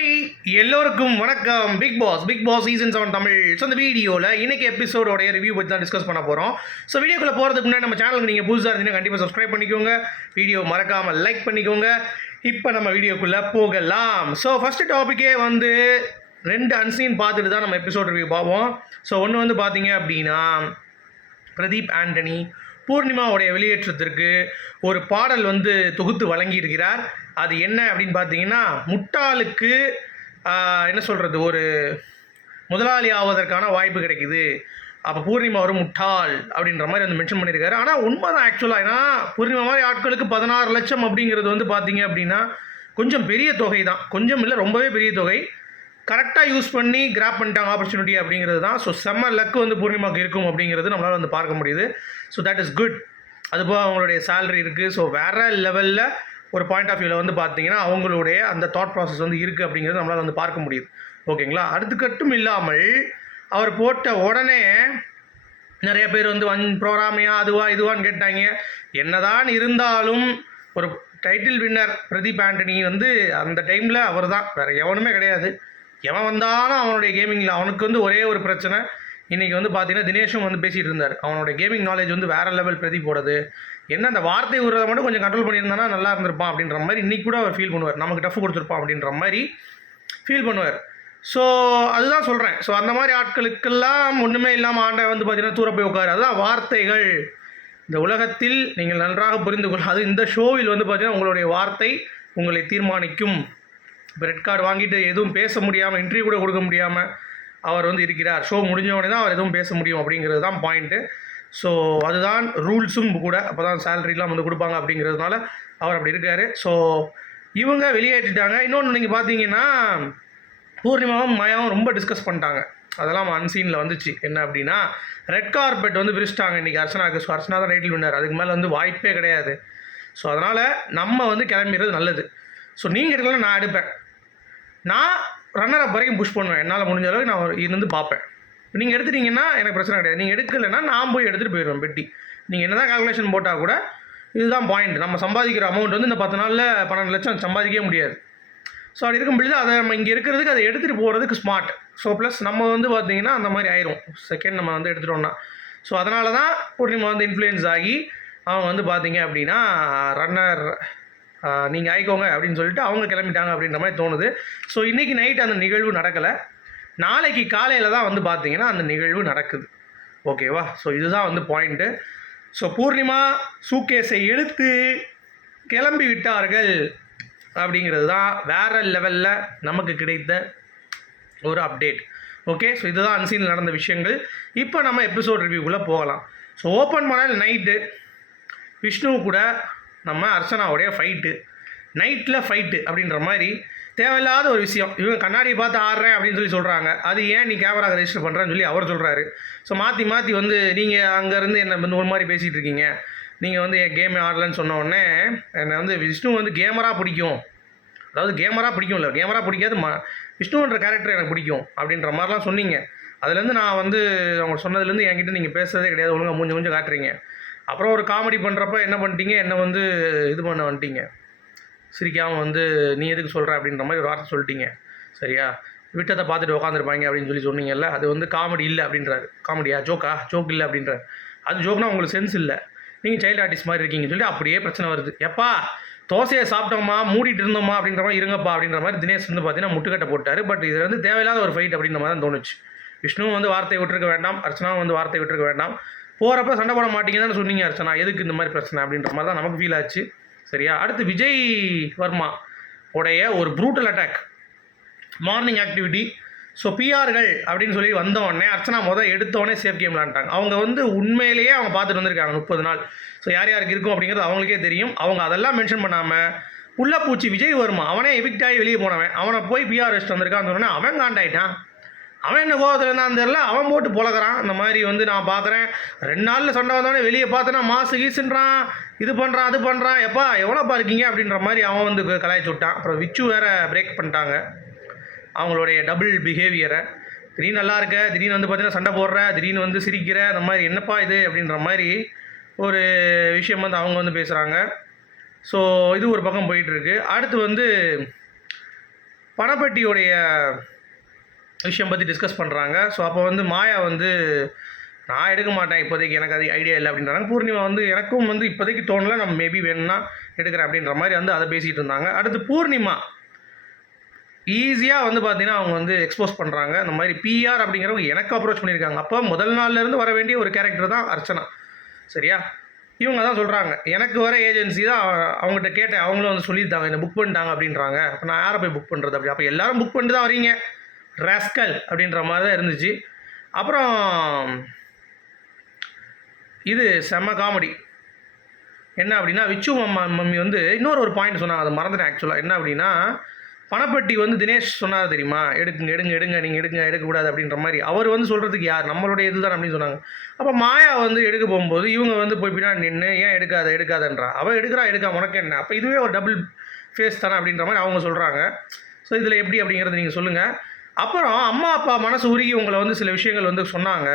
Hi எல்லோருக்கும் வணக்கம். Bigg Boss Bigg Boss season seven Tamil. So அந்த வீடியோவில் இன்னைக்கு எபிசோடோடைய ரிவ்யூ பற்றி தான் டிஸ்கஸ் பண்ண போகிறோம் ஸோ வீடியோக்குள்ளே போகிறதுக்கு முன்னாடி நம்ம சேனலுக்கு நீங்கள் புதுசாக இருந்தீங்கன்னா கண்டிப்பாக சப்ஸ்கிரைப் பண்ணிக்கோங்க. வீடியோ மறக்காமல் லைக் பண்ணிக்கோங்க. இப்போ நம்ம வீடியோக்குள்ளே போகலாம். ஸோ ஃபஸ்ட்டு டாப்பிக்கே வந்து ரெண்டு அன்சீன் பார்த்துட்டு தான் நம்ம எபிசோட் ரிவ்யூ பார்ப்போம். ஸோ ஒன்று வந்து பார்த்தீங்க அப்படின்னா பிரதீப் ஆண்டனி பூர்ணிமாவுடைய வெளியேற்றத்திற்கு ஒரு பாடல் வந்து தொகுத்து வழங்கியிருக்கிறார். அது என்ன அப்படின்னு பார்த்தீங்கன்னா முட்டாளுக்கு என்ன சொல்கிறது ஒரு முதலாளி ஆவதற்கான வாய்ப்பு கிடைக்குது. அப்போ பூர்ணிமா ஒரு முட்டாள் அப்படின்ற மாதிரி வந்து மென்ஷன் பண்ணியிருக்காரு. ஆனால் உண்மை தான் ஆக்சுவலாக ஏன்னா பூர்ணிமா மாதிரி ஆட்களுக்கு பதினாறு லட்சம் அப்படிங்கிறது வந்து பார்த்தீங்க அப்படின்னா கொஞ்சம் பெரிய தொகை தான் கொஞ்சம் இல்லை ரொம்பவே பெரிய தொகை. கரெக்டாக யூஸ் பண்ணி கிராப் பண்ணிட்டாங்க ஆப்பர்ச்சுனிட்டி அப்படிங்கிறது தான். ஸோ செம்ம லக்கு வந்து பூர்ணிமாவுக்கு இருக்கும் அப்படிங்கிறது நம்மளால் வந்து பார்க்க முடியுது. ஸோ தட் இஸ் குட் அதுபோக அவங்களுடைய சேலரி இருக்குது ஸோ வேறு லெவலில் ஒரு பாயிண்ட் ஆஃப் வியூவில் வந்து பார்த்தீங்கன்னா அவங்களுடைய அந்த தாட் ப்ராசஸ் வந்து இருக்குது அப்படிங்கிறது நம்மளால் வந்து பார்க்க முடியுது. ஓகேங்களா? அதுக்கட்டும் இல்லாமல் அவர் போட்ட உடனே நிறைய பேர் வந்து வன் ப்ரோக்ராமையா அதுவா இதுவான்னு கேட்டாங்க. என்னதான் இருந்தாலும் ஒரு டைட்டில் வின்னர் பிரதீப் ஆண்டனி வந்து அந்த டைமில் அவர் தான் வேறு எவனுமே கிடையாது. எவன் வந்தாலும் அவனுடைய கேமிங்கில் அவனுக்கு வந்து ஒரே ஒரு பிரச்சனை இன்றைக்கி வந்து பார்த்தீங்கன்னா தினேஷும் வந்து பேசிகிட்டு இருந்தார். அவனோட கேமிங் நாலேஜ் வந்து வேறு லெவல் பிரதி பிரதீப்போடது என்ன அந்த வார்த்தை விடுறத மட்டும் கொஞ்சம் கண்ட்ரோல் பண்ணியிருந்தானா நல்லா இருந்திருப்பான் அப்படின்ற மாதிரி இன்றைக்கி கூட அவர் ஃபீல் பண்ணுவார். நமக்கு டஃப் கொடுத்துருப்பான் அப்படின்ற மாதிரி ஃபீல் பண்ணுவார். ஸோ அதுதான் சொல்கிறேன் ஸோ அந்த மாதிரி ஆட்களுக்கெல்லாம் ஒன்றுமே இல்லாமல் ஆண்டை வந்து பார்த்தீங்கன்னா தூர போய் உட்காரு. அதுதான் வார்த்தைகள். இந்த உலகத்தில் நீங்கள் நன்றாக புரிந்து கொள்ள அது இந்த ஷோவில் வந்து பார்த்தீங்கன்னா உங்களுடைய வார்த்தை உங்களை தீர்மானிக்கும். இப்போ ரெட் கார்டு வாங்கிட்டு எதுவும் பேச முடியாமல் இன்டர்வியூ கூட கொடுக்க முடியாமல் அவர் வந்து இருக்கிறார். ஷோ முடிஞ்ச உடனே தான் அவர் எதுவும் பேச முடியும் அப்படிங்கிறது தான் பாயிண்ட்டு ஸோ அதுதான் ரூல்ஸும் கூட. அப்போ தான் சேலரிலாம் வந்து கொடுப்பாங்க அப்படிங்கிறதுனால அவர் அப்படி இருக்கார். ஸோ இவங்க வெளியேற்றிட்டாங்க. இன்னொன்று நீங்கள் பார்த்தீங்கன்னா பூர்ணிமாவும் மயாவும் ரொம்ப டிஸ்கஸ் பண்ணிட்டாங்க. அதெல்லாம் அன்சீனில் வந்துச்சு. என்ன அப்படின்னா ரெட் கார்பெட் வந்து விரிச்சிட்டாங்க இன்றைக்கி அர்ச்சனாக்கு ஸோ அர்ச்சனா தான் டைட்டில் வின்னர் அதுக்கு மேலே வந்து வாய்ப்பே கிடையாது. ஸோ அதனால் நம்ம வந்து கிளம்பிடுறது நல்லது. ஸோ நீங்கள் எடுக்கலாம் நான் எடுப்பேன். நான் ரன்னர் அப் வரைக்கும் புஷ் பண்ணுவேன். என்னால் முடிஞ்ச அளவுக்கு நான் இருந்து பார்ப்பேன். நீங்கள் எடுத்துட்டீங்கன்னா எனக்கு பிரச்சனை கிடையாது. நீங்கள் எடுக்கலைன்னா நான் போய் எடுத்துகிட்டு போயிடுவேன் பெட்டி. நீங்கள் என்ன தான் கால்குலேஷன் போட்டால் கூட இதுதான் பாயிண்ட் நம்ம சம்பாதிக்கிற அமௌண்ட் வந்து இந்த பத்து நாளில் பன்னெண்டு லட்சம் சம்பாதிக்கவே முடியாது. ஸோ அப்படி இருக்கும் பொழுது அதை நம்ம இங்கே இருக்கிறதுக்கு அதை எடுத்துகிட்டு போகிறதுக்கு ஸ்மார்ட் ஸோ ப்ளஸ் நம்ம வந்து பார்த்தீங்கன்னா அந்த மாதிரி ஆயிரும். செகண்ட் நம்ம வந்து எடுத்துட்டோம்னா. ஸோ அதனால தான் பூர்ணிமா வந்து இன்ஃப்ளூயன்ஸ் ஆகி அவங்க வந்து பார்த்தீங்க அப்படின்னா ரன்னர் நீங்கள் ஆயிக்கோங்க அப்படின்னு சொல்லிட்டு அவங்க கிளம்பிட்டாங்க அப்படின்ற மாதிரி தோணுது. ஸோ இன்றைக்கி நைட் அந்த நிகழ்வு நடக்கலை. நாளைக்கு காலையில் தான் வந்து பார்த்தீங்கன்னா அந்த நிகழ்வு நடக்குது. ஓகேவா ஸோ இதுதான் வந்து பாயிண்ட்டு ஸோ பூர்ணிமா சூக்கேஸை எடுத்து கிளம்பி விட்டார்கள் அப்படிங்கிறது தான் வேறு லெவலில் நமக்கு கிடைத்த ஒரு அப்டேட் ஓகே ஸோ இதுதான் அன்சீனில் நடந்த விஷயங்கள். இப்போ நம்ம எபிசோட் ரிவ்யூக்குள்ளே போகலாம். ஸோ ஓப்பன் பண்ணால் நைட்டு விஷ்ணு கூட நம்ம அர்ச்சனாவுடைய ஃபைட்டு நைட்டில் ஃபைட்டு அப்படின்ற மாதிரி தேவையில்லாத ஒரு விஷயம். இவங்க கண்ணாடியை பார்த்து ஆடுறேன் அப்படின்னு சொல்லி சொல்கிறாங்க அது ஏன் நீ கேமரா ரெஜிஸ்டர் பண்ணுறேன்னு சொல்லி அவர் சொல்கிறாரு ஸோ மாற்றி மாற்றி வந்து நீங்கள் அங்கேருந்து என்னை வந்து ஒரு மாதிரி பேசிகிட்டு இருக்கீங்க. நீங்கள் வந்து என் கேம் ஆடலன்னு சொன்ன உடனே என்னை வந்து விஷ்ணு வந்து கேமரா பிடிக்கும். அதாவது கேமரா பிடிக்கும் இல்லை கேமரா பிடிக்காது ம விஷ்ணுன்ற கேரக்டர் எனக்கு பிடிக்கும் அப்படின்ற மாதிரிலாம் சொன்னீங்க. அதுலேருந்து நான் வந்து அவங்க சொன்னதுலேருந்து என்கிட்ட நீங்கள் பேசுறதே கிடையாது. ஒழுங்காக மூஞ்சி மூஞ்சி காட்டுறீங்க. அப்புறம் ஒரு காமெடி பண்ணுறப்ப என்ன பண்ணிட்டீங்க? என்னை வந்து இது பண்ண வந்துட்டீங்க? சிரிக்காமல் வந்து நீ எதுக்கு சொல்கிற அப்படின்ற மாதிரி ஒரு வார்த்தை சொல்லிட்டீங்க. சரியா? விட்டத்தை பார்த்துட்டு உட்காந்துருப்பாங்க அப்படின்னு சொல்லி சொன்னீங்கல்ல அது வந்து காமெடி இல்லை அப்படின்றாரு. காமெடியா ஜோக்கா ஜோக் இல்லை அப்படின்றாரு. அது ஜோக்னா உங்களுக்கு சென்ஸ் இல்லை. நீங்கள் சைல்டு ஆர்டிஸ்ட் மாதிரி இருக்கீங்கன்னு சொல்லிட்டு அப்படியே பிரச்சனை வருது. எப்பா தோசையை சாப்பிட்டோமா? மூடிட்டு இருந்தோமா? அப்படின்ற மாதிரி இருங்கப்பா அப்படின்ற மாதிரி தினேஷ் வந்து பார்த்தீங்கன்னா முட்டுக்கட்டை போட்டார். பட் இது வந்து தேவையில்லாத ஒரு ஃபைட் அப்படின்ற மாதிரி தான் தோணுச்சு. விஷ்ணுவும் வந்து வார்த்தை விட்டுருக்க வேண்டாம். அர்ச்சனாவும் வந்து வார்த்தை விட்டுருக்க வேண்டாம். போகிறப்ப சண்டை போட மாட்டீங்கன்னு சொன்னீங்க அர்ச்சனா. எதுக்கு இந்த மாதிரி பிரச்சனை அப்படின்ற மாதிரி தான் நமக்கு ஃபீல் ஆச்சு. சரியா? அடுத்து விஜய் வர்மா உடைய ஒரு brutal attack morning activity so பிஆர்கள் அப்படின்னு சொல்லி வந்த உடனே அர்ச்சனா மொதல் எடுத்தோடனே சேஃப் கேம் விளாண்டாங்க அவங்க வந்து உண்மையிலேயே அவங்க பார்த்துட்டு வந்திருக்காங்க முப்பது நாள். ஸோ யார் யாருக்கு இருக்கும் அப்படிங்கிறது அவங்களுக்கே தெரியும். அவங்க அதெல்லாம் மென்ஷன் பண்ணாமல் உள்ள பூச்சி விஜய் வருமா அவனே எவிக்ட் ஆகி வெளியே போனவன். அவனை போய் பிஆர் வச்சுட்டு வந்திருக்கான்னு சொன்னோன்னே அவன் காண்டாயிட்டான். அவன் என்ன கோவத்தில் இருந்தான்னு தெரில அவன் போட்டு பொழக்கிறான். இந்த மாதிரி வந்து நான் பார்க்குறேன் ரெண்டு நாளில் சண்டை வந்தோடனே வெளியே பார்த்தேன்னா மாசு கீசுன்றான். இது பண்ணுறான் அது பண்ணுறான் எப்பா எவ்வளோப்பா இருக்கீங்க? அப்படின்ற மாதிரி அவன் வந்து கலாய்ச்சி விட்டான். அப்புறம் விச்சு வேறு பிரேக் பண்ணிட்டாங்க. அவங்களுடைய டபுள் பிஹேவியரை திடீர்னு நல்லா இருக்க திடீர்னு வந்து பார்த்தீங்கன்னா சண்டை போடுற திடீர்னு வந்து சிரிக்கிற அந்த மாதிரி என்னப்பா இது? அப்படின்ற மாதிரி ஒரு விஷயம் வந்து அவங்க வந்து பேசுகிறாங்க ஸோ இது ஒரு பக்கம் போயிட்டுருக்கு அடுத்து வந்து பணப்பெட்டியோடைய விஷயம் பற்றி டிஸ்கஸ் பண்ணுறாங்க ஸோ அப்போ வந்து மாயா வந்து நான் எடுக்க மாட்டேன் இப்போதைக்கு எனக்கு அது ஐடியா இல்லை அப்படின்றாங்க. பூர்ணிமா வந்து எனக்கும் வந்து இப்போதைக்கு தோணல நம்ம மேபி வேணும்னா எடுக்கிறேன் அப்படின்ற மாதிரி வந்து அதை பேசிகிட்டு இருந்தாங்க. அடுத்து பூர்ணிமா. ஈஸியாக வந்து பார்த்தீங்கன்னா அவங்க வந்து எக்ஸ்போஸ் பண்ணுறாங்க இந்த மாதிரி பிஆர் அப்படிங்கிறவங்க எனக்கு அப்ரோச் பண்ணியிருக்காங்க. அப்போ முதல் நாள்லேருந்து வர வேண்டிய ஒரு கேரக்டர் தான் அர்ச்சனா. சரியா? இவங்க தான் சொல்கிறாங்க எனக்கு வர ஏஜென்சி தான் அவங்ககிட்ட கேட்டேன். அவங்களும் வந்து சொல்லியிருந்தாங்க இந்த புக் பண்ணிட்டாங்க அப்படின்றாங்க. அப்போ நான் யாரை போய் புக் பண்ணுறது அப்படி? அப்போ எல்லாரும் புக் பண்ணிட்டு தான் வரீங்க ராஸ்கல் அப்படின்ற மாதிரி தான் இருந்துச்சு. அப்புறம் இது செம்ம காமெடி என்ன அப்படின்னா விச்சு மம்மா மம்மி வந்து இன்னொரு ஒரு பாயிண்ட் சொன்னாங்க அதை மறந்துட்டேன் ஆக்சுவலாக என்ன அப்படின்னா பணப்பட்டி வந்து தினேஷ் சொன்னார் தெரியுமா? எடுக்குங்க எடுங்க எடுங்க நீங்கள் எடுங்க எடுக்கக்கூடாது அப்படின்ற மாதிரி. அவர் வந்து சொல்கிறதுக்கு யார்? நம்மளுடைய இதுதான் அப்படின்னு சொன்னாங்க. அப்போ மாயா வந்து எடுக்க போகும்போது இவங்க வந்து போய் பின்னாடி நின்று ஏன் எடுக்காத எடுக்காதன்றா? அவள் எடுக்கிறா எடுக்கா உனக்கு என்ன? அப்போ இதுவே ஒரு டபுள் ஃபேஸ் தானே அப்படின்ற மாதிரி அவங்க சொல்கிறாங்க ஸோ இதில் எப்படி அப்படிங்கிறத நீங்கள் சொல்லுங்கள் அப்புறம் அம்மா அப்பா மனசு உருகி உங்களை வந்து சில விஷயங்கள் வந்து சொன்னாங்க.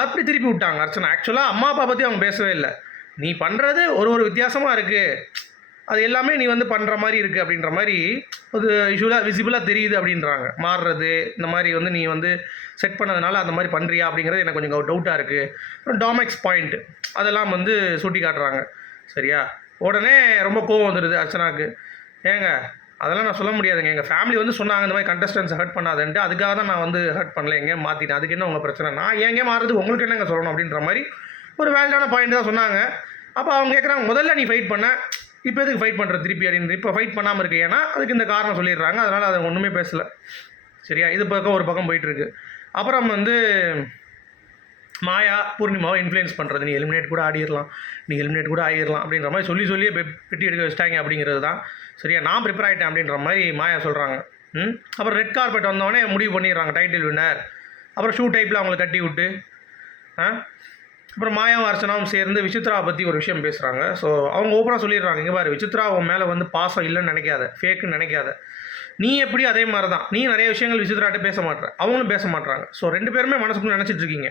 அப்படி திருப்பி விட்டாங்க அர்ச்சனா. ஆக்சுவலாக அம்மா அப்பா பற்றி அவங்க பேசவே இல்லை. நீ பண்ணுறது ஒரு ஒரு வித்தியாசமாக இருக்குது அது எல்லாமே நீ வந்து பண்ணுற மாதிரி இருக்குது அப்படின்ற மாதிரி ஒரு யூஸ்வலாக விசிபிளாக தெரியுது அப்படின்றாங்க. மாறுறது இந்த மாதிரி வந்து நீ வந்து செட் பண்ணதுனால அந்த மாதிரி பண்ணுறியா அப்படிங்கிறது எனக்கு கொஞ்சம் டவுட்டாக இருக்குது அப்புறம் டாமெக்ஸ் பாயிண்ட் அதெல்லாம் வந்து சுட்டி காட்டுறாங்க சரியா? உடனே ரொம்ப கோவம் வந்துடுது அர்ச்சனாக்கு ஏங்க அதெல்லாம் நான் சொல்ல முடியாதுங்க. எங்கள் ஃபேமிலி வந்து சொன்னாங்க இந்த மாதிரி கண்டஸ்டன்ஸ் ஹர்ட் பண்ணாதுன்ட்டு. அதுக்காக தான் நான் வந்து ஹர்ட் பண்ணல எங்கேயே மாற்றிட்டேன் அதுக்கு என்ன உங்கள் பிரச்சனை? நான் எங்கே மாறுறதுக்கு உங்களுக்கு என்னங்க சொல்லணும் அப்படின்ற மாதிரி ஒரு வேல்டான பாயிண்ட் தான் சொன்னாங்க. அப்போ அவங்க கேட்குறாங்க முதல்ல நீ ஃபைட் பண்ண. இப்போ எதுக்கு ஃபைட் பண்ணுற திருப்பி அப்படின்னு. இப்போ ஃபைட் பண்ணாமல் இருக்கு. ஏன்னா அதுக்கு இந்த காரணம் சொல்லிடுறாங்க. அதனால் அதை ஒன்றுமே பேசலை. சரியா? இது பக்கம் ஒரு பக்கம் போயிட்டுருக்கு அப்புறம் வந்து மாயா பூர்ணிமாவை இன்ஃப்ளூயன்ஸ் பண்ணுறது நீ எலிமினேட் கூட ஆடிடலாம். நீ எலிமினேட் கூட ஆகிடலாம் அப்படின்ற மாதிரி சொல்லி சொல்லியே பெட்டி எடுக்க வச்சிட்டாங்க அப்படிங்கிறது தான். சரியா? நான் ப்ரிப்பேர் ஆகிட்டேன் அப்படின்ற மாதிரி மாயா சொல்கிறாங்க ம்? அப்புறம் ரெட் கார்பெட் வந்தோடனே முடிவு பண்ணிடுறாங்க டைட்டில் வின்னர் அப்புறம் ஷூ டைப்பில் அவங்கள கட்டி விட்டு ஆ? அப்புறம் மாயாவும் அர்ச்சனாவும் சேர்ந்து விசித்ராவை பற்றி ஒரு விஷயம் பேசுகிறாங்க ஸோ அவங்க ஓப்பனாக சொல்லிடுறாங்க. இங்கே பாரு விசித்ரா உன் மேலே வந்து பாசம் இல்லைன்னு நினைக்காத. ஃபேக்குன்னு நினைக்காத. நீ எப்படி அதே மாதிரி தான் நீ நிறைய விஷயங்கள் விசித்ராட்ட பேச மாட்டேற அவங்களும் பேச மாட்டுறாங்க ஸோ ரெண்டு பேருமே மனசுக்குள்ளே நினச்சிட்டு இருக்கீங்க.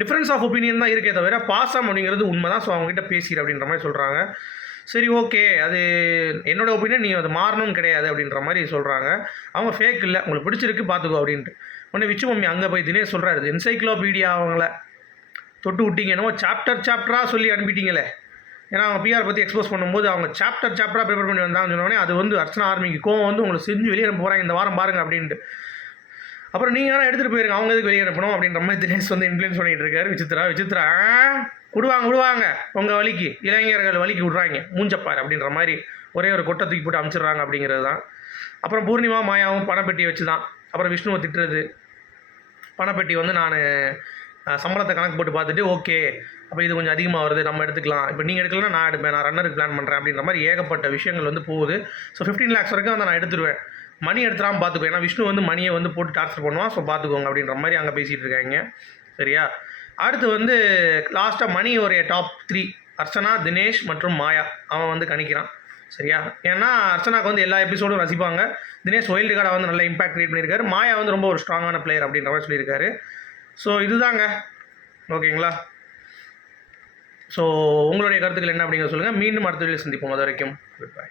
டிஃப்ரென்ஸ் ஆஃப் ஒப்பீனியன் தான் இருக்கே தவிர பாசம் அப்படிங்கிறது உண்மை தான் ஸோ அவங்ககிட்ட பேசிடு அப்படின்ற மாதிரி சொல்கிறாங்க சரி ஓகே அது என்னோட ஒப்பீனியன் நீ அது மாறணும் கிடையாது அப்படின்ற மாதிரி சொல்கிறாங்க அவங்க ஃபேக் இல்லை. உங்களுக்கு பிடிச்சிருக்கு பார்த்துக்கோ அப்படின்ட்டு. உடனே விச்சு மம்மி அங்கே போய் தினேஷ் சொல்கிறாரு என்சைக்ளோபீடியா அவங்கள. தொட்டு விட்டீங்க. என்னமோ சாப்டர் சாப்டராக சொல்லி அனுப்பிட்டீங்களே. ஏன்னா அவங்க பிஆர் பற்றி எக்ஸ்போஸ் பண்ணும்போது அவங்க சாப்டர் சாப்டராக ப்ரிப்பேர் பண்ணி வந்தாங்கன்னு சொன்னோடனே அது வந்து அர்ச்சனா ஆர்மிக்கு கோவம் வந்து உங்களை செஞ்சு வெளியே அனுப்ப போகிறாங்க இந்த வாரம் பாருங்க அப்படின்ட்டு. அப்புறம் நீங்கள் வேணா எடுத்துகிட்டு போயிருங்க. அவங்க எதுக்கு வெளியே அனுப்பணும்? அப்படின்ற மாதிரி தினேஷ் வந்து இன்ஃப்ளூயன்ஸ் பண்ணிட்டு இருக்காரு. விசித்ரா விசித்ரா விடுவாங்க விடுவாங்க. உங்கள் வலிக்கு. இளைஞர்கள் வலிக்கு விட்றாங்க. மூஞ்சப்பார் அப்படின்ற மாதிரி ஒரே ஒரு கொட்டை தூக்கி போட்டு அமுச்சிடுறாங்க அப்படிங்கிறது தான். அப்புறம் பூர்ணிமா மாயாவும் பணப்பெட்டி வச்சு தான் அப்புறம் விஷ்ணுவை திட்டுறது. பணப்பெட்டி வந்து நான் சம்பளத்தை கணக்கு போட்டு பார்த்துட்டு ஓகே. அப்போ இது கொஞ்சம் அதிகமாக வருது. நம்ம எடுத்துக்கலாம். இப்போ நீங்கள் எடுக்கலன்னா நான் எடுப்பேன். நான் ரன்னருக்கு பிளான் பண்ணுறேன் அப்படின்ற மாதிரி ஏகப்பட்ட விஷயங்கள் வந்து போகுது. ஸோ ஃபிஃப்டீன் லேக்ஸ் வரைக்கும் வந்து நான் எடுத்துருவேன். மணி எடுத்துடாமல் பார்த்துக்கோ ஏன்னா விஷ்ணு வந்து மணியை வந்து போட்டு டார்ச்சர் பண்ணுவான் ஸோ பார்த்துக்கோங்க அப்படின்ற மாதிரி அங்கே பேசிகிட்டு இருக்காங்க. சரியா? அடுத்து வந்து லாஸ்ட்டாக மணி ஒரு டாப் த்ரீ அர்ச்சனா தினேஷ் மற்றும் மாயா. அவன் வந்து கணிக்கிறான். சரியா? ஏன்னா அர்ச்சனாக்கு வந்து எல்லா எபிசோடும் ரசிப்பாங்க. தினேஷ் ஒயில்டு கார்டை வந்து நல்ல இம்பாக்ட் க்ரியேட் பண்ணியிருக்காரு. மாயா வந்து ரொம்ப ஒரு ஸ்ட்ராங்கான பிளேயர் அப்படின்ற மாதிரி சொல்லியிருக்காரு. ஸோ இதுதாங்க. ஓகேங்களா? ஸோ உங்களுடைய கருத்துக்கள் என்ன அப்படிங்கிறத சொல்லுங்கள் மீண்டும் அடுத்த வீடியோ சந்திப்போம். அது வரைக்கும் குட் பை